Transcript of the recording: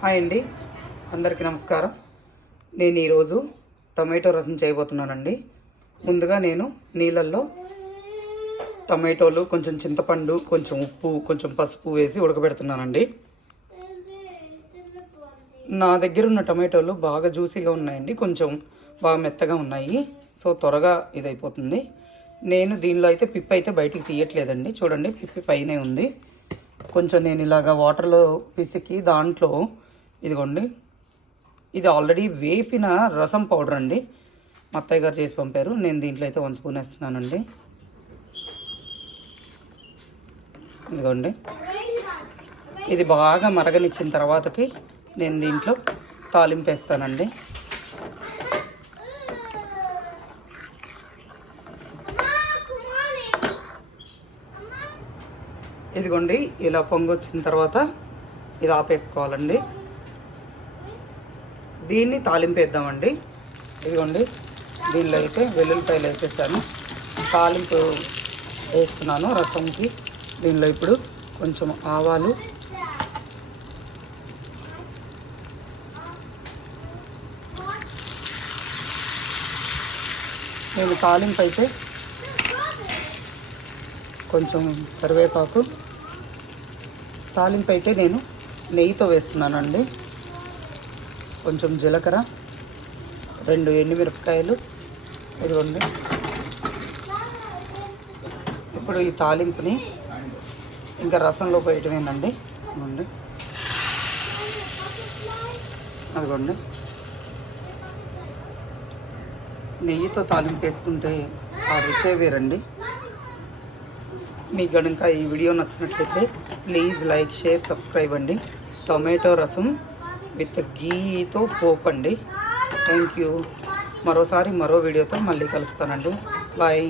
Hi అండి, అందరికీ నమస్కారం. నేను ఈరోజు టొమాటో రసం చేయబోతున్నానండి. ముందుగా నేను నీళ్ళల్లో టొమాటోలు, కొంచెం చింతపండు, కొంచెం ఉప్పు, కొంచెం పసుపు వేసి ఉడకబెడుతున్నానండి. నా దగ్గర ఉన్న టొమాటోలు బాగా జ్యూసీగా ఉన్నాయండి, కొంచెం బాగా మెత్తగా ఉన్నాయి. సో త్వరగా ఇది అయిపోతుంది. నేను దీనిలో అయితే పిప్పి అయితే బయటికి తీయట్లేదండి. చూడండి, పిప్పి పైనే ఉంది. కొంచెం నేను ఇలాగా వాటర్లో పిసికి దాంట్లో ఇదిగోండి, ఇది ఆల్రెడీ వేపిన రసం పౌడర్ అండి. మా అత్తయ్య గారు చేసి పంపారు. నేను దీంట్లో అయితే 1 స్పూన్ వేస్తున్నానండి. ఇదిగోండి, ఇది బాగా మరగనిచ్చిన తర్వాతకి నేను దీంట్లో తాలింపు వేస్తానండి. ఇదిగోండి, ఇలా పొంగి వచ్చిన తర్వాత ఇది ఆపేసుకోవాలండి. దీన్ని తాలింపు వేద్దామండి. ఇదిగోండి, దీనిలో అయితే వెల్లుల్లిపాయలు వేసేసాను, తాలింపు వేస్తున్నాను రసంకి. దీనిలో ఇప్పుడు కొంచెం ఆవాలు, నేను తాలింపు అయితే కొంచెం కరివేపాకు, తాలింపు అయితే నేను నెయ్యితో వేస్తున్నానండి. కొంచెం జీలకర్ర, 2 ఎండుమిరపకాయలు. ఇదిగోండి, ఇప్పుడు ఈ తాలింపుని ఇంకా రసంలో పోయటమేనండి. ఇదిగోండి, అదిగోండి, నెయ్యితో తాలింపు వేసుకుంటే ఆ రుచే వేరండి. మీకు కనుక ఈ వీడియో నచ్చినట్లయితే ప్లీజ్ లైక్, షేర్, సబ్స్క్రైబ్ అండి. టొమాటో రసం విత్ గీతో పోపండి. Thank you. మరోసారి మరో వీడియోతో మళ్ళీ కలుస్తానండి. బాయ్.